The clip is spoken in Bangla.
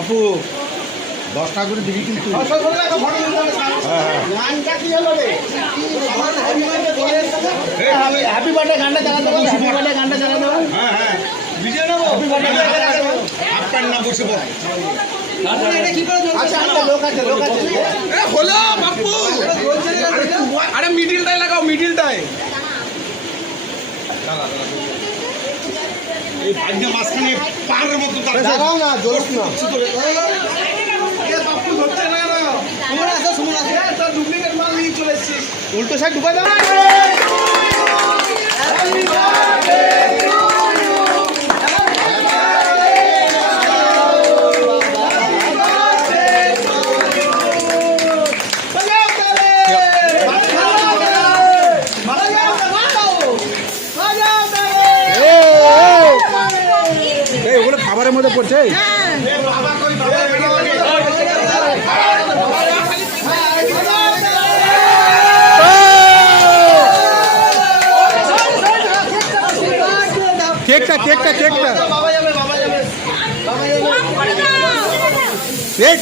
আপু 10 টাকা করে দিবি কিন্তু। হ্যাপি বার্থডে গানটা চালাতে বল, হ্যাপি বার্থডে গানটা চালাতে বল। হ্যাঁ হ্যাঁ ভিডিও নেবো। হ্যাপি বার্থডে গানটা চালাতে বল। হাফ প্যান্ট না বসে বল। আচ্ছা একটা লোক আছে, লোক আছে। হলো বাপু। আরে মিডিলটাই লাগাও, মিডিলটাই। এই ভাগ্য মাঝখানে পাহাড়ের মতো দাঁড়াও না, জোরস না। বাপু ধরছে না না। সুমন আছে, সুমন আছে। তোর ডুপ্লিকেট মাল নিয়ে চলে এসেছিস। উল্টো সাইড ঢুকাই দাও। ওগুলো খাবারের মধ্যে পড়ছে। কেকটা কেকটা কেকটা বাবা যাবে, বাবা যাবে, বাবা যাবে। কেক